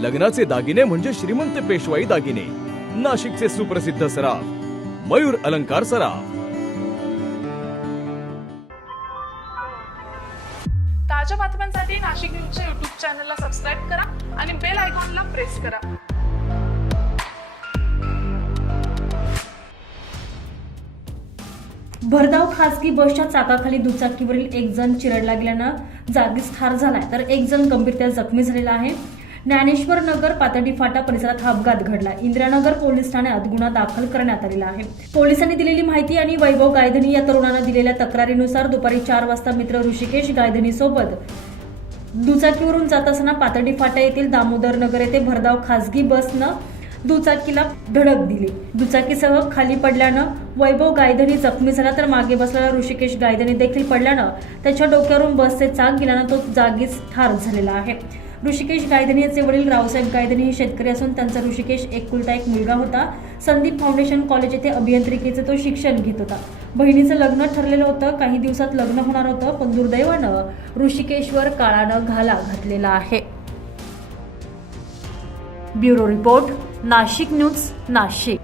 लग्नाचे दागिने म्हणजे श्रीमंत पेशवाई दागिने. नाशिकचे सुप्रसिद्ध सराफ मयूर अलंकार सराफ. ताज्या बातम्यांसाठी नाशिक न्यूजच्या युट्यूब चॅनलला सबस्क्राईब करा आणि बेल आयकॉनला प्रेस करा. भरधाव खासगी बसच्या चाकाखाली दुचाकीवरील एक जण चिरडला गेल्यानं जागीच ठार झालाय. तर एक जण गंभीरत्या जखमी झालेला आहे. ज्ञानेश्वर नगर पातळी फाटा परिसरात हा अपघात घडला. इंदिरानगर पोलीस ठाण्यात गुन्हा दाखल करण्यात आलेला आहे. पोलिसांनी दिलेली माहिती आणि वैभव गायधनी या तरुणानं दिलेल्या तक्रारीनुसार दुपारी चार वाजता मित्र ऋषिकेश गायधनी सोबत दुचाकीवरून जात असताना पातळी फाटा येथील दामोदर नगर येथे भरधाव खासगी बसनं दुचाकीला धडक दिली. दुचाकीसह खाली पडल्यानं वैभव गायधनी जखमी झाला तर मागे बसलेला ऋषिकेश गायधनी देखील पडल्यानं त्याच्या डोक्यावरून बसचे चाक गेल्यानं तो जागीच ठार झालेला आहे. ऋषिकेश गायधनी याचे वडील रावसाहेब गायधनी हे शेतकरी असून त्यांचा ऋषिकेश एकुलता एक मुलगा होता. संदीप फाउंडेशन कॉलेज येथे अभियांत्रिकीचे तो शिक्षण घेत होता. बहिणीचं लग्न ठरलेलं होतं. काही दिवसात लग्न होणार होतं पण दुर्दैवानं ऋषिकेशवर काळानं घाला घातलेला आहे. Bureau report Nashik news Nashik.